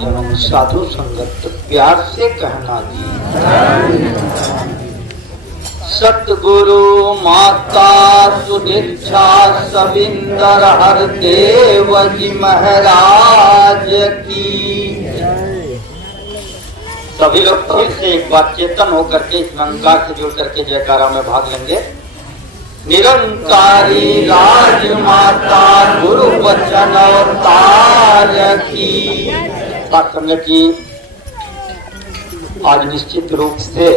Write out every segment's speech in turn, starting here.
एवं साधु संगत प्यार से कहना जी। सतगुरु माता सुदीक्षा सविंदर हर देव जी महाराज की। सभी लोग फिर से एक बार चेतन होकर के इस निरंकार से जुड़ करके जयकारा में भाग लेंगे। निरंकारी राजमाता गुरु वचन अवतार की। संगत जी, आज निश्चित रूप से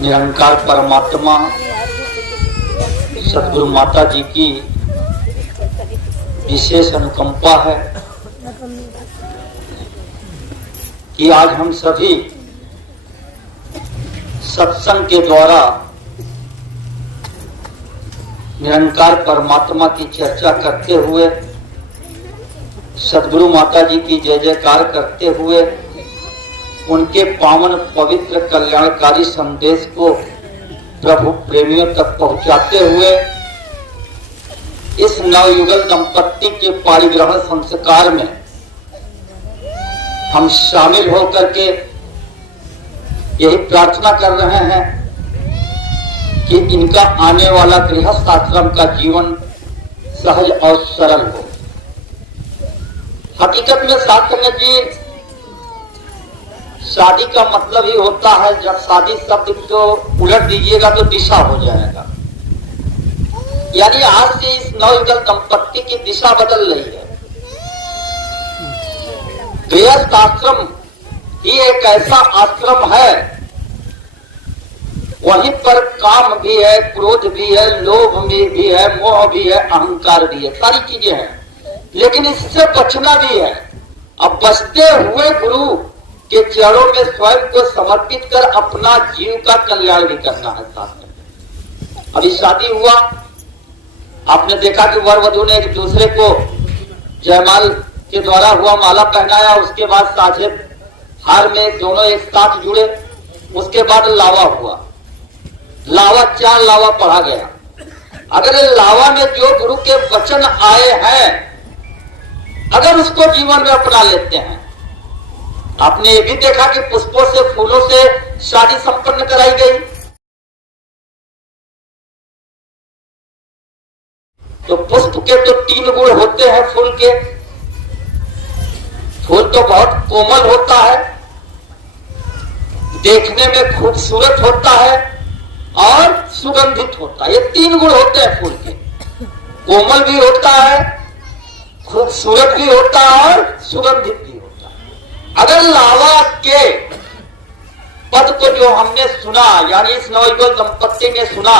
निरंकार परमात्मा सतगुरु माता जी की विशेष अनुकंपा है कि आज हम सभी सत्संग के द्वारा निरंकार परमात्मा की चर्चा करते हुए, सद्गुरु माता जी की जय जयकार करते हुए, उनके पावन पवित्र कल्याणकारी संदेश को प्रभु प्रेमियों तक पहुंचाते हुए इस नवयुगल दंपत्ति के पाणिग्रहण संस्कार में हम शामिल होकर के यही प्रार्थना कर रहे हैं कि इनका आने वाला गृहस्थ आश्रम का जीवन सहज और सरल हो। हकीकत में साथ संगत जी, शादी का मतलब ही होता है, जब शादी शब्द को उलट दीजिएगा तो दिशा हो जाएगा। यानी आज से इस नवयुगल दंपत्ति की दिशा बदल रही है। गृहस्थ आश्रम ही एक ऐसा आश्रम है, वहीं पर काम भी है, क्रोध भी है, लोभ भी है, मोह भी है, अहंकार भी है, सारी चीजें हैं। लेकिन इससे बचना भी है। अब बचते हुए गुरु के चरणों में स्वयं को समर्पित कर अपना जीव का कल्याण भी करना है साथ में। अभी शादी हुआ, आपने देखा कि वर वधू ने एक दूसरे को जयमाल के द्वारा हुआ माला पहनाया, उसके बाद साझे हार में दोनों एक साथ जुड़े, उसके बाद लावा हुआ। लावा 4 लावा पढ़ा गया। अगर लावा में जो गुरु के वचन आए हैं, अगर उसको जीवन में अपना लेते हैं, आपने ये भी देखा कि पुष्पों से, फूलों से शादी संपन्न कराई गई। तो पुष्प के तो 3 गुण होते हैं फूल के। फूल तो बहुत कोमल होता है, देखने में खूबसूरत होता है और सुगंधित होता है। ये 3 गुण होते हैं फूल के। कोमल भी होता है, खूबसूरत भी होता है और सुगंधित भी होता है। अगर लावा के पद को जो हमने सुना, यानी इस नवयुगल दंपत्ति ने सुना,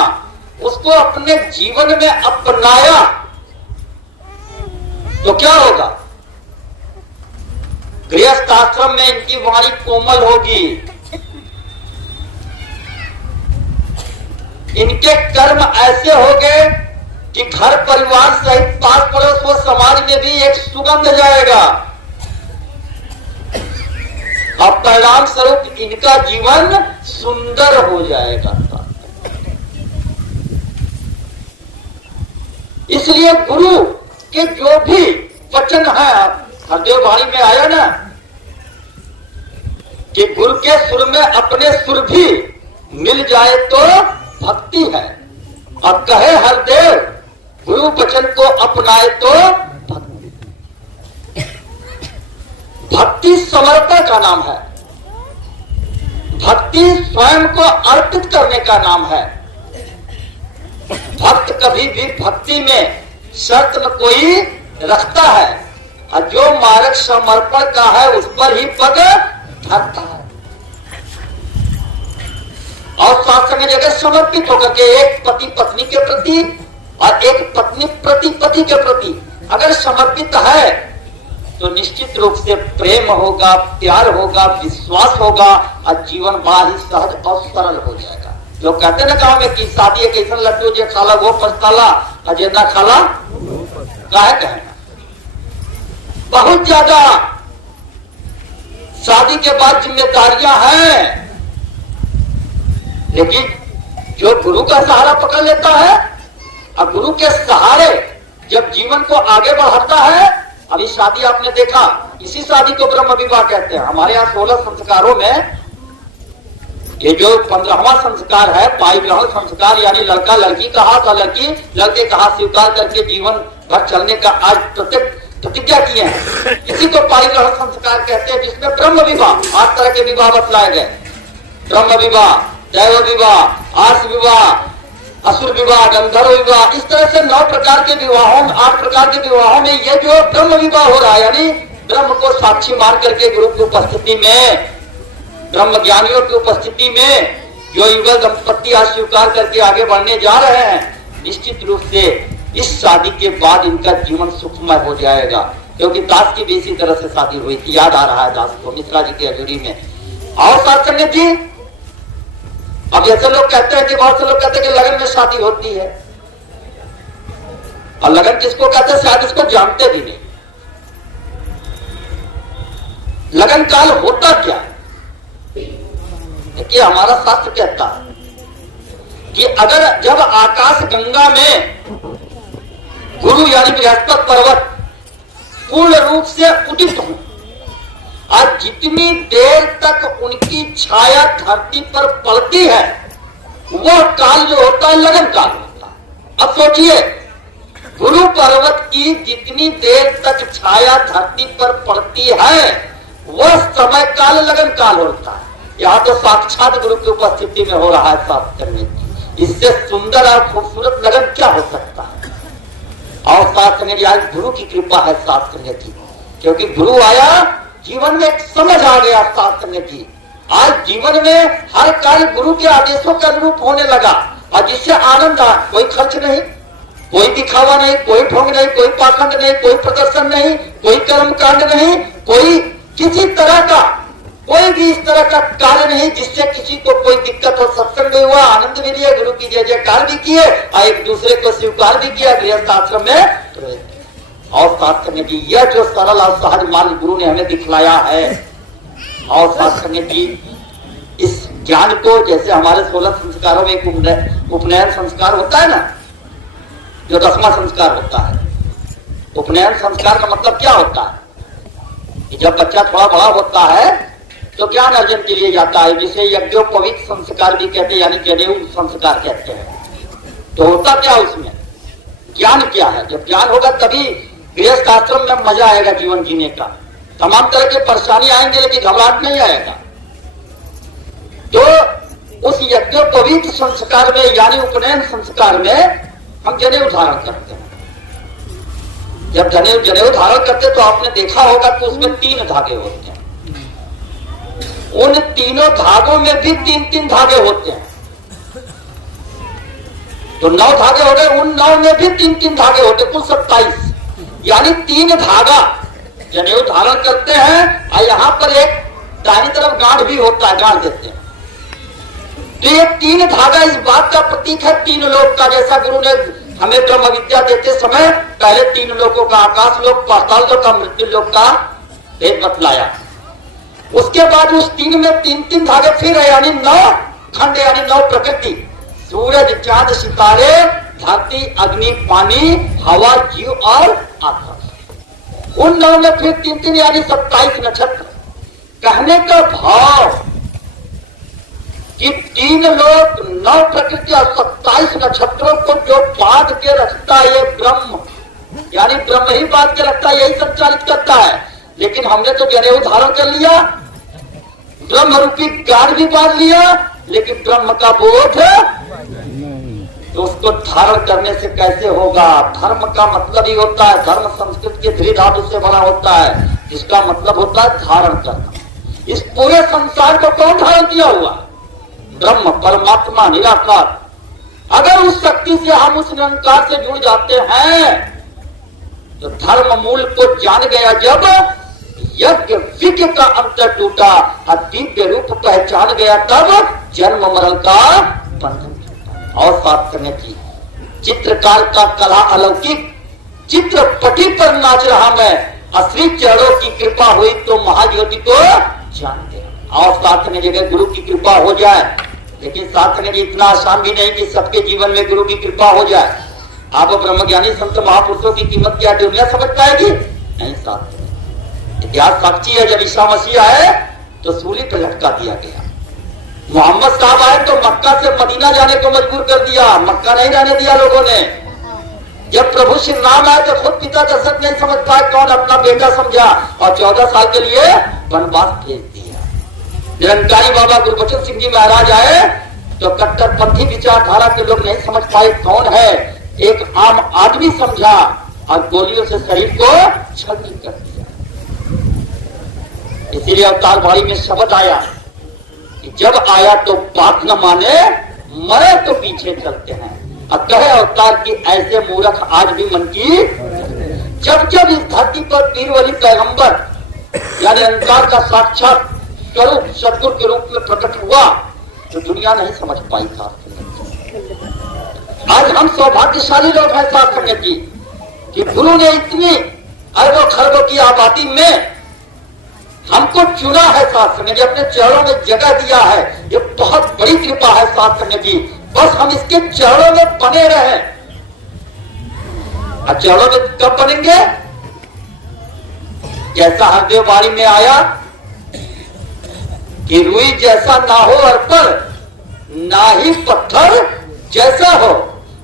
उसको अपने जीवन में अपनाया तो क्या होगा? गृहस्थ आश्रम में इनकी वाणी कोमल होगी, इनके कर्म ऐसे होंगे कि घर परिवार सहित पास पड़ोस व समाज में भी एक सुगंध जाएगा और परिणाम स्वरूप इनका जीवन सुंदर हो जाएगा। इसलिए गुरु के जो भी वचन है, हरदेव वाणी में आया ना कि गुरु के सुर में अपने सुर भी मिल जाए तो भक्ति है, और कहे हरदेव गुरु वचन को अपनाए तो भक्ति। भक्ति समर्पण का नाम है। भक्ति स्वयं को अर्पित करने का नाम है। भक्त कभी भी भक्ति में शर्त न कोई रखता है, और जो मार्ग समर्पण का है उस पर ही पग धरता है। और साथ संग जगह समर्पित होकर के एक पति पत्नी के प्रति और एक पत्नी प्रति पति के प्रति अगर समर्पित है तो निश्चित रूप से प्रेम होगा, प्यार होगा, विश्वास होगा और जीवन बड़ा ही सहज और सरल हो जाएगा। जो कहते ना गाँव में कि शादी एक ऐसा लड्डू जो खाला वो पछताला और जो ना खाला काहे कहना। बहुत ज्यादा शादी के बाद जिम्मेदारियां हैं, लेकिन जो गुरु का सहारा पकड़ लेता है और गुरु के सहारे जब जीवन को आगे बढ़ाता है अभी शादी आपने देखा, इसी शादी को ब्रह्म विवाह कहते हैं। हमारे यहाँ 16 संस्कारों में ये जो 15वां संस्कार है पारिग्रहण संस्कार, यानी लड़का लड़की का हाथ और लड़की लड़के का हाथ स्वीकार करके जीवन भर चलने का आज प्रतिज्ञा किए हैं, इसी को पारिग्रहण संस्कार कहते हैं, जिसमें ब्रह्म विवाह 8 तरह के विवाह बतलाए गए। ब्रह्म विवाह, दैव विवाह, आर्ष विवाह, असुर विवाह, गंधर्व विवाह, इस तरह से 9 प्रकार के विवाहों में 8 प्रकार के विवाहों में ये जो ब्रह्म विवाह हो रहा है, यानी ब्रह्म को साक्षी मान करके गुरु की उपस्थिति में, ब्रह्म ज्ञानियों की उपस्थिति में जो युगल दंपत्ति आज स्वीकार करके आगे बढ़ने जा रहे हैं, निश्चित रूप से इस शादी के बाद इनका जीवन सुखमय हो जाएगा। क्योंकि दास की भी इसी तरह से शादी हुई थी, याद आ रहा है दास को, मिश्रा जी की हजूरी में। और साथ संगत जी, अब ऐसे लोग कहते हैं कि बहुत से लोग कहते हैं कि लगन में शादी होती है, और लगन किसको कहते हैं शायद इसको जानते भी नहीं। लगन काल होता क्या है कि हमारा शास्त्र कहता है कि अगर जब आकाश गंगा में गुरु यानी बृहस्पति पर्वत पूर्ण रूप से उदित हो, आज जितनी देर तक उनकी छाया धरती पर पड़ती है वो काल जो होता है लगन काल होता है। अब सोचिए, गुरु पर्वत की जितनी देर तक छाया धरती पर पड़ती है वह समय काल लगन काल होता है। यहाँ तो साक्षात गुरु की उपस्थिति में हो रहा है साथ करने की, इससे सुंदर और खूबसूरत लगन क्या हो सकता है। और साथ करने की आज गुरु की कृपा है साथ करने की, क्योंकि गुरु आया, जीवन में एक समझ आ गया साथ करने की। आज जीवन में हर कार्य गुरु के आदेशों के अनुरूप होने लगा, और जिससे आनंद आ, कोई खर्च नहीं, कोई दिखावा नहीं, कोई ढोंग नहीं, कोई पाखंड नहीं, कोई प्रदर्शन नहीं, कोई कर्मकांड नहीं, कोई किसी तरह का कोई भी इस तरह का कार्य नहीं जिससे किसी को कोई दिक्कत हो। सत्संग भी हुआ, आनंद भी लिया, गुरु की जय जयकार भी किए, और एक दूसरे को स्वीकार भी किया, गृहस्थ आश्रम में। और साथ करने की यह जो सरल और सहज मार्ग गुरु ने हमें दिखलाया है, और साथ करने की इस ज्ञान को, जैसे हमारे 16 संस्कारों में एक उपनयन संस्कार होता है ना, जो 10वां संस्कार होता है। उपनयन संस्कार का मतलब क्या होता है कि जब बच्चा थोड़ा बड़ा होता है तो ज्ञान अर्जन के लिए जाता है, जिसे यज्ञोपवीत संस्कार भी कहते हैं, यानी जनेऊ संस्कार कहते हैं। तो होता क्या उसमें, ज्ञान क्या है। जब ज्ञान होगा तभी गृहस्थ आश्रम में मजा आएगा जीवन जीने का। तमाम तरह के परेशानी आएंगे लेकिन घबराहट नहीं आएगा। तो उस यज्ञोपवीत संस्कार में यानी उपनयन संस्कार में हम जनेऊ धारण करते हैं। जब जनेऊ धारण करते तो आपने देखा होगा कि उसमें 3 धागे होते हैं। उन तीनों धागों में भी 3-3 धागे होते हैं, तो 9 धागे हो गए। उन 9 में भी 3-3 धागे होते, कुल 27, यानी 3 धागा जनेऊ धारण करते हैं, और यहां पर एक दाहिनी तरफ गांठ भी होता है, गांठ देते हैं। तो ये 3 धागा इस बात का प्रतीक है 3 लोक का। जैसा गुरु ने हमें ब्रह्म विद्या देते समय पहले 3 लोकों का, आकाश लोक, पाताल लोक का, मृत्यु लोक का भेद बतलाया। उसके बाद उस 3 में 3-3 धागे फिर है, यानी 9 खंड, यानी 9 प्रकृति, सूरज, चांद, सितारे, धरती, अग्नि, पानी, हवा, जीव और आकाश। उन 9 में फिर 3-3 यानी 27 नक्षत्र। कहने का भाव कि 3 लोग, 9 प्रकृति और 27 नक्षत्रों को जो बांध के रखता है ये ब्रह्म, यानी ब्रह्म ही बांध के रखता है, यही संचालित करता है। लेकिन हमने तो जनेऊ धारण कर लिया, ब्रह्म रूपी गाढ़ भी बांध लिया, लेकिन ब्रह्म का बोध तो उसको धारण करने से कैसे होगा। धर्म का मतलब ही होता है, धर्म संस्कृत के ध्री धातु से बना होता है, जिसका मतलब होता है धारण करना। इस पूरे संसार को कौन धारण किया हुआ? ब्रह्म, परमात्मा, निराकार। अगर उस शक्ति से हम उस निरंकार से जुड़ जाते हैं तो धर्म मूल को जान गया, जब यज्ञ विज्ञ का अंतर टूटा और दिव्य रूप पहचान गया, तब जन्म मरण का बंधन टूटा। और बात करने की चित्रकार का कला अलौकिक, चित्रपटी पर नाच रहा मैं, असली चरणों की कृपा हुई तो महाज्योति को जान गया। और साथ में जगह गुरु की कृपा हो जाए, लेकिन साथ में इतना आसान भी नहीं कि सबके जीवन में गुरु की कृपा हो जाए। आप ब्रह्मज्ञानी संत महापुरुषों की कीमत क्या दुनिया समझ पाएगी? नहीं साथ। इतिहास साक्षी है, जब ईसा मसीह आए तो सूली पर लटका दिया गया। मोहम्मद साहब आए तो मक्का से मदीना जाने को मजबूर कर दिया, मक्का नहीं रहने दिया लोगों ने। जब प्रभु श्री राम आए तो खुद पिता दशरथ नहीं समझ पाए कौन अपना बेटा समझा और 14 साल के लिए वनवास भेज दिया। निरंकारी बाबा गुरबचन सिंह जी महाराज आए तो कट्टरपंथी विचारधारा के लोग नहीं समझ पाए कौन है, एक आम आदमी समझा और गोलियों से शरीर को छलनी कर दिया। इसीलिए अवतार वाणी में शब्द आया कि जब आया तो बात न माने, मरे तो पीछे चलते हैं। अब कहे अवतार की ऐसे मूर्ख आज भी मन की। जब जब इस धरती पर पीर वली पैगंबर यानी अहंकार का साक्षात स्वरूप सदगुरु के रूप में प्रकट हुआ तो दुनिया नहीं समझ पाई था। आज हम सौभाग्यशाली लोग हैं साथ संगत जी कि गुरु ने इतनी अरबों खरबों की आबादी में हमको चुना है साथ संगत जी, अपने चरणों में जगह दिया है। ये बहुत बड़ी कृपा है साथ संगत जी, बस हम इसके चरणों में बने रहे। और चरणों में कब बनेंगे? जैसा हरदेव वाणी में आया कि रुई जैसा ना हो अर्पण, ना ही पत्थर जैसा हो,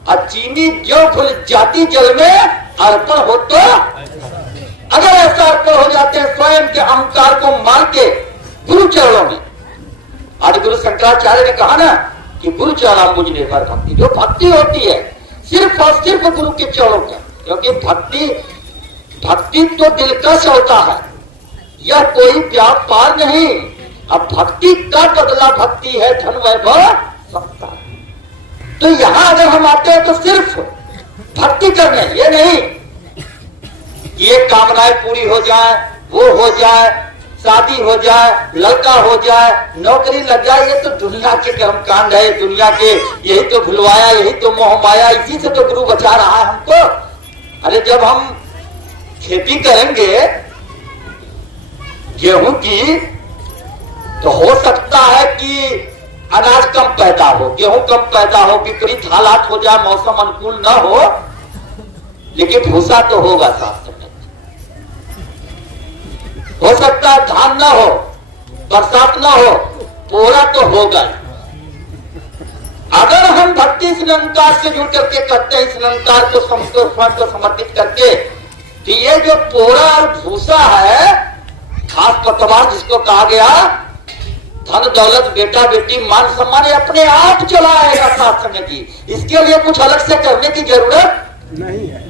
और चीनी जो घुल जाती जल में अर्पण हो तो अगर ऐसा अर्पण हो जाते हैं स्वयं के अहंकार को मान के गुरु चरणों में। आज गुरु शंकराचार्य ने कहा ना कि गुरु चरण मुझ निर्भर भक्ति, जो भक्ति होती है सिर्फ और सिर्फ गुरु के चरणों का, क्योंकि भक्ति तो दिलकश होता है, यह कोई व्यापार नहीं। अब भक्ति का बदला भक्ति है, धन वैभव सत्ता। तो यहां अगर हम आते हैं तो सिर्फ भक्ति करने, ये नहीं ये कामनाएं पूरी हो जाए, वो हो जाए, शादी हो जाए, लड़का हो जाए, नौकरी लग जाए, ये तो दुनिया के कर्मकांड है, दुनिया के यही तो भुलवाया, यही तो मोह माया, इसी से तो गुरु बचा रहा है हमको। अरे जब हम खेती करेंगे गेहूं की तो हो सकता है कि अनाज कम पैदा हो, गेहूं कम पैदा हो, विपरीत हालात हो जाए, मौसम अनुकूल न हो, लेकिन भूसा तो होगा साथ में। हो सकता है धान ना हो, बरसात ना हो, कोहरा तो होगा। अगर हम भक्ति इस निरंकार से जुड़ करके करते हैं, इस निरंकार को स्वयं को समर्पित करके, कि ये जो कोहरा और भूसा है, खास पतवार जिसको कहा गया, धन दौलत बेटा बेटी मान सम्मान अपने आप चला आएगा साथ संगत जी। इसके लिए कुछ अलग से करने की जरूरत नहीं है।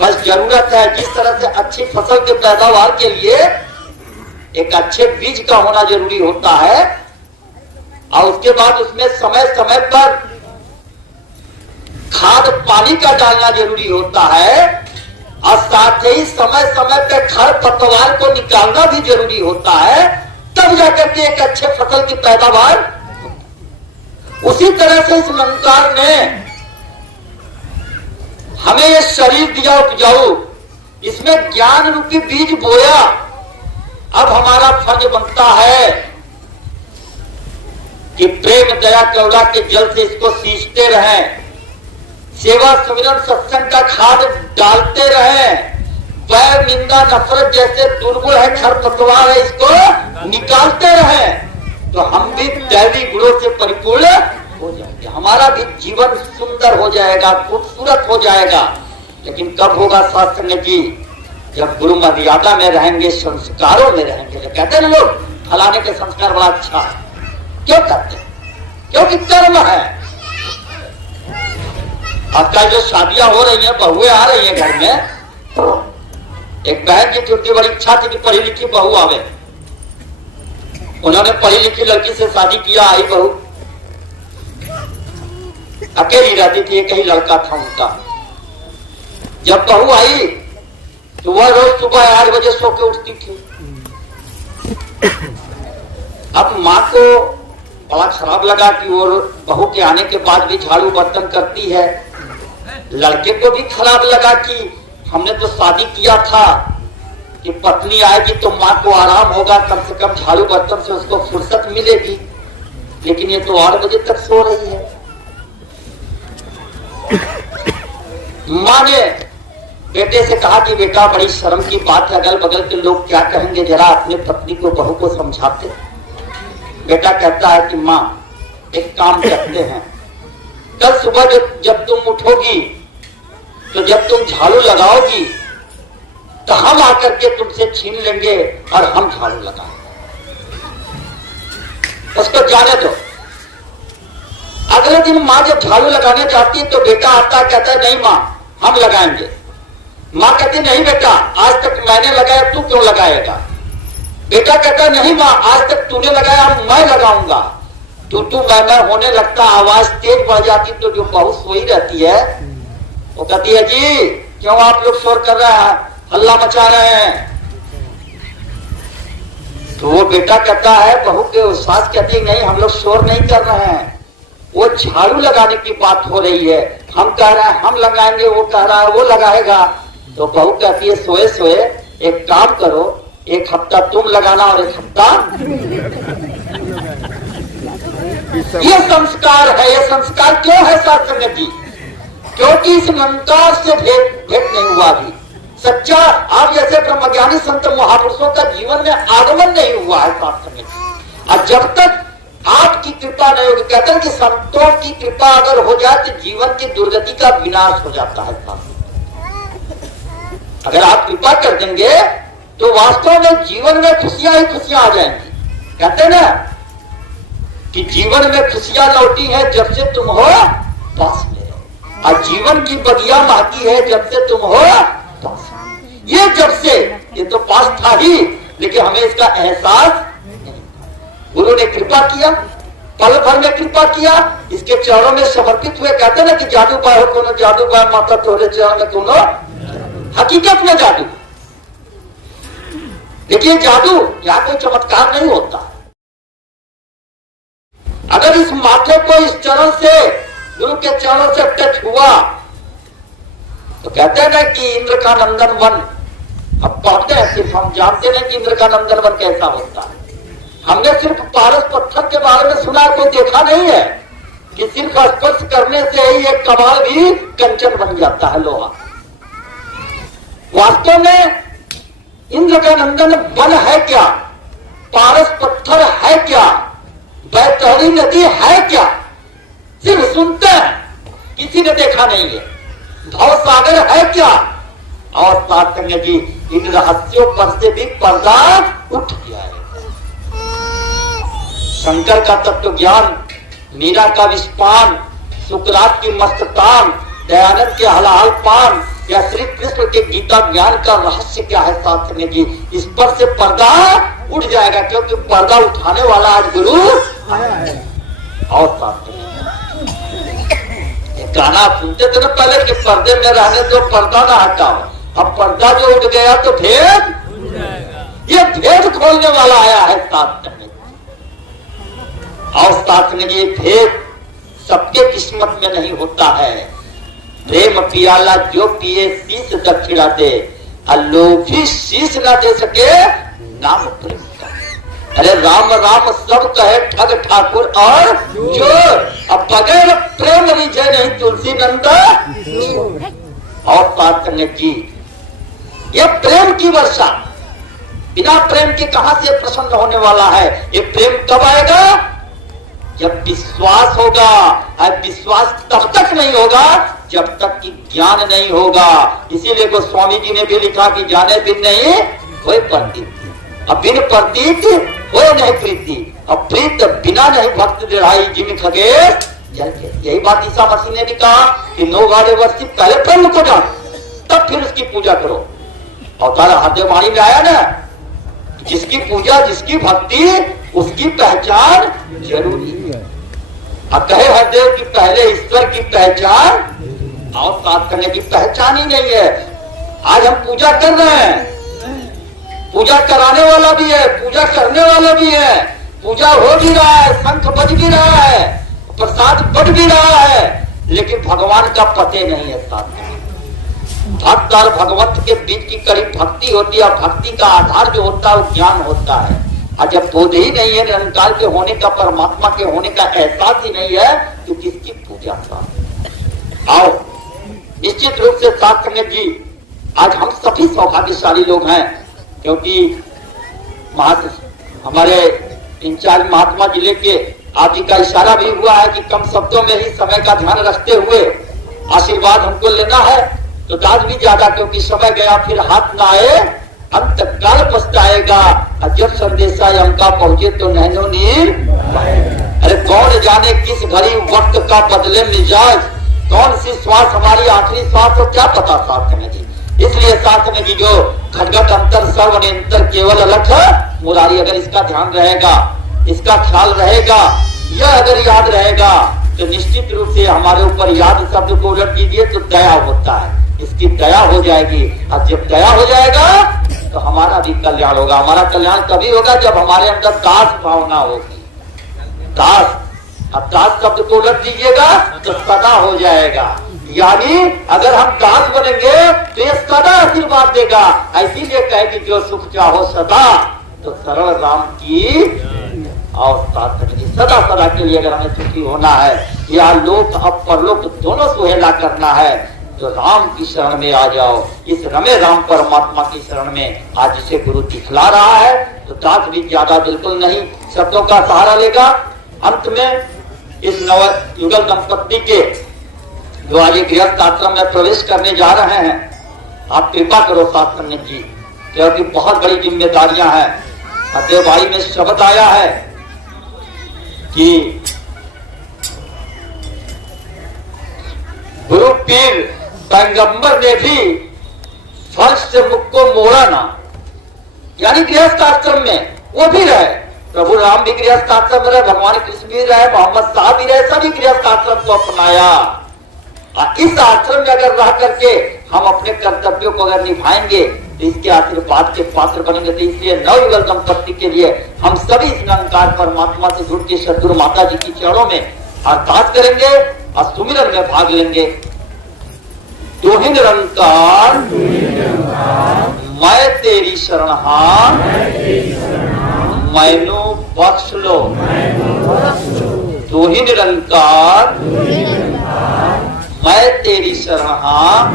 बस जरूरत है जिस तरह से अच्छी फसल के पैदावार के लिए एक अच्छे बीज का होना जरूरी होता है, और उसके बाद उसमें समय समय पर खाद पानी का डालना जरूरी होता है, और साथ ही समय समय पर खर पतवार को निकालना भी जरूरी होता है, तब जाकर के एक अच्छे फसल की पैदावार। उसी तरह से इस निरंकार ने हमें ये शरीर दिया उपजाऊ, इसमें ज्ञान रूपी बीज बोया। अब हमारा फर्ज बनता है कि प्रेम दया करुणा के जल से इसको सींचते रहें, सेवा सुमिरन सत्संग का खाद डालते रहें। वैर निंदा नफरत जैसे दुर्गुण है, खरपतवार है, इसको निकालते रहें, तो हम भी दैवी गुणों से परिपूर्ण हो जाएंगे, हमारा भी जीवन सुंदर हो जाएगा, खूबसूरत हो जाएगा। लेकिन कब होगा साथ संगत जी? जब गुरु मर्यादा में रहेंगे, संस्कारों में रहेंगे। तो कहते हैं लोग फलाने के संस्कार बड़ा अच्छा है, क्यों करते? क्योंकि कर्म है। आजकल जो शादियां हो रही हैं, बहुएं आ रही हैं घर में, एक बहन की उनकी बड़ी इच्छा थी कि पढ़ी लिखी बहू आवे। उन्होंने पढ़ी लिखी लड़की से शादी किया, आई बहू अकेली रहती थी, एक ही लड़का था उनका। जब बहू आई तो वह रोज सुबह 8 बजे सो के उठती थी। अब माँ को बड़ा खराब लगा कि वो बहू के आने के बाद भी झाड़ू बर्तन करती है। लड़के को भी खराब लगा कि हमने तो शादी किया था कि पत्नी आएगी तो माँ को आराम होगा, कम से कम झाड़ू बर्तन से उसको फुर्सत मिलेगी, लेकिन ये तो 8 बजे तक सो रही है। माँ ने बेटे से कहा कि बेटा बड़ी शर्म की बात है, अगल बगल के लोग क्या कहेंगे, जरा अपने पत्नी को बहू को समझाते। बेटा कहता है कि माँ एक काम करते हैं, कल सुबह जब तुम उठोगी तो जब तुम झाड़ू लगाओगी तो हम आकर के तुमसे छीन लेंगे और हम झाड़ू लगाएंगे। उसको जाने दो। अगले दिन माँ जब झाड़ू लगाने जाती है तो बेटा आता कहता है नहीं माँ हम लगाएंगे। माँ कहती नहीं बेटा आज तक मैंने लगाया, तू क्यों लगाएगा। बेटा कहता नहीं माँ आज तक तूने लगाया, मैं लगाऊंगा। तू मैं होने लगता, आवाज तेज बढ़ जाती तो जो बहू सोई रहती है वो कहती है जी क्यों आप लोग शोर कर रहे हैं, हल्ला मचा रहे हैं। तो वो बेटा कहता है, बहू के सास कहती है नहीं हम लोग शोर नहीं कर रहे हैं, वो झाड़ू लगाने की बात हो रही है, हम कह रहे हैं हम लगाएंगे, वो कह रहा है वो लगाएगा। तो बहू कहती है सोए सोए एक काम करो, एक हफ्ता तुम लगाना और एक हफ्ता। ये संस्कार है। ये संस्कार क्यों है साथ संगत जी? क्योंकि इस संस्कार से भेद नहीं हुआ भी। सच्चा आप जैसे ब्रह्मज्ञानी संत महापुरुषों का जीवन में आगमन नहीं हुआ है साथ संगत जी। और जब तक आपकी कृपा नहीं होगी, कहते हैं कि संतों की कृपा अगर हो जाए तो जीवन की दुर्गति का विनाश हो जाता है। अगर आप कृपा कर देंगे तो वास्तव में जीवन में खुशियां ही खुशियां आ जाएंगी। कहते हैं ना कि जीवन में खुशियां लौटी है जब से तुम हो पास में, और जीवन की बगिया महकी है जब से तुम हो पास में। ये जब से, ये तो पास था ही लेकिन हमें इसका एहसास, गुरु ने कृपा किया, पल भर में कृपा किया, इसके चरणों में समर्पित हुए। कहते ना कि जादू पाए हो कोनो जादू पाए माता तोरे चरण में कोनो, हकीकत में जादू। देखिए जादू यहाँ कोई चमत्कार नहीं होता। अगर इस माथे को इस चरण से, गुरु के चरणों से टच हुआ तो कहते हैं ना कि इंद्र का नंदन वन, अब कहते हैं सिर्फ हम जानते नहीं कि इंद्र का नंदन वन कैसा होता है। हमने सिर्फ पारस पत्थर के बारे में सुना, कोई देखा नहीं है कि सिर्फ स्पर्श करने से ही एक कमाल भी कंचन बन जाता है, लोहा। वास्तव में इंद्र का नंदन वन है क्या, पारस पत्थर है क्या, बैतरणी नदी है क्या, सिर्फ सुनते हैं, किसी ने देखा नहीं है। भव सागर है क्या, और साथ संगत जी इन रहस्यों पर से भी पर्दा उठ गया है। शंकर का तत्व ज्ञान, मीरा का विस्पान, सुकरात की मस्ततान, दयानंद के हलाल पान, या श्री कृष्ण के गीता ज्ञान का रहस्य क्या है साथ में जी, इस पर से पर्दा उठ जाएगा। क्योंकि पर्दा उठाने वाला आज गुरु आया है। और साथ में गाना सुनते थे ना पहले कि पर्दे में रहने दो पर्दा ना हटाओ, अब पर्दा जो उठ गया तो भेद, ये भेद खोलने वाला आया है साथ में। और साथ में ये भेद सबके किस्मत में नहीं होता है। प्रेम पियाला जो पिए शीश दक्षिणा दे, लोभी शीश ना दे सके नाम प्रेम का। अरे राम राम सब कहे ठग ठाकुर और चोर, अब बगैर प्रेम रिझे नहीं तुलसी नंदा। और बात करने की ये प्रेम की वर्षा, बिना प्रेम के कहां से प्रसन्न होने वाला है। ये प्रेम कब आएगा, जब विश्वास होगा। और विश्वास तब तक नहीं होगा जब तक कि ज्ञान नहीं होगा। इसीलिए गोस्वामी जी ने भी लिखा कि जाने बिन नहीं कोई प्रतीत, अब बिन प्रतीत कोई नहीं प्रीति, अब प्रीत बिना नहीं भक्त दृढ़ाई जिम खगे जल के। यही बात ईसा मसीह ने भी कहा कि नो गॉड एवर सी, पहले प्रेम को जान तब फिर उसकी पूजा करो। अवतार हृदय वाणी में आया ना, जिसकी पूजा जिसकी भक्ति उसकी पहचान जरूरी है। अब कहे हरदेव की पहले ईश्वर की पहचान और प्राप्त करने की पहचान ही नहीं है। आज हम पूजा कर रहे हैं, पूजा कराने वाला भी है, पूजा करने वाला भी है, पूजा हो भी रहा है, शंख बज भी रहा है, प्रसाद बट भी रहा है, लेकिन भगवान का पते नहीं है साथ में। भक्त और भगवंत के बीच की कड़ी भक्ति होती है। भक्ति का आधार जो होता है वो ज्ञान होता है। और जब बोध ही नहीं है, निरंकार के होने का, परमात्मा के होने का एहसास ही नहीं है, तो किसकी पूजा का। आओ निश्चित रूप से साथ संगत जी आज हम सभी सौभाग्यशाली लोग हैं, क्योंकि हमारे इंचार्ज महात्मा जिले के आप जी का इशारा भी हुआ है कि कम शब्दों में ही समय का ध्यान रखते हुए आशीर्वाद हमको लेना है। तो दास भी ज्यादा, क्योंकि समय गया फिर हाथ ना आए, अंत काल पछताएगा, जब संदेशा हमका पहुंचे तो नैनो नीर। अरे कौन जाने किस घड़ी वक्त का बदले मिजाज, कौन सी श्वास हमारी आखिरी श्वास हो, क्या पता साथ में जी। इसलिए साथ में की जो खटगट अंतर सर्व निरंतर केवल अलख मुरारी, अगर इसका ध्यान रहेगा, इसका ख्याल रहेगा, यह अगर याद रहेगा तो निश्चित रूप से हमारे ऊपर याद शब्द को उलट कीजिए तो दया होता है, इसकी दया हो जाएगी। और जब दया हो जाएगा तो हमारा भी कल्याण होगा। हमारा कल्याण तभी होगा जब हमारे अंदर दास भावना होगी। दास, अब दास शब्द को उलट दीजिएगा तो सदा हो जाएगा, यानी अगर हम दास बनेंगे तो ये सदा आशीर्वाद देगा। इसीलिए कहे कि जो सुख चाहो सदा, तो सरल राम की और सदा सदा के लिए अगर हमें सुखी होना है, या लोक अब परलोक दोनों सुहेला करना है, तो राम की शरण में आ जाओ। इस रमे राम परमात्मा की शरण में आज जिसे गुरु दिखला रहा है, तो दास भी ज्यादा बिल्कुल नहीं शब्दों का सहारा लेगा। अंत में इस नव युगल दंपत्ति के जो आज गृहस्थ आश्रम में प्रवेश करने जा रहे हैं, आप कृपा करो शास्त्र जी, क्योंकि बहुत बड़ी जिम्मेदारियां हैं। अध्याय भाई में शब्द आया है कि गुरु पीर पैगंबर ने भी फर्श से मुख को मोड़ा ना, यानी गृहस्थ आश्रम में वो भी रहे, प्रभु राम भी गृहस्थ आश्रम में रहे, भगवान कृष्ण भी रहे, मोहम्मद साहब भी रहे, सभी गृहस्थ आश्रम को अपनाया। इस आश्रम में अगर रह करके हम अपने कर्तव्यों को अगर निभाएंगे तो इसके आशीर्वाद के पात्र बनेंगे। तो इसलिए नवयुगल दंपत्ति के लिए हम सभी इस निरंकार परमात्मा से जुड़ के सद्गुरु माता जी की चरणों में अरदास करेंगे और सुमिरन में भाग लेंगे। तू ही निरंकार मैं तेरी शरण हां, मैनू बख्श लो। तू ही निरंकार मैं तेरी शरण हां,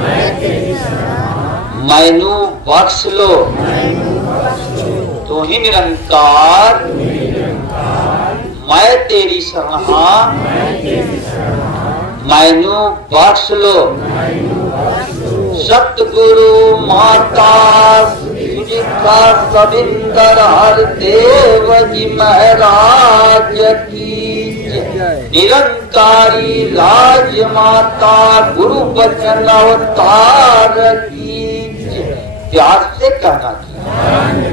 मैनू बख्श लो। तू ही निरंकार मैं तेरी शरण हां, मैनू बख्श लो। सतगुरु माता सुजिता सविंदर हर देव जी महाराज की निरंकारी राज माता गुरु बचन अवतार की। प्यार से कहना चाहिए।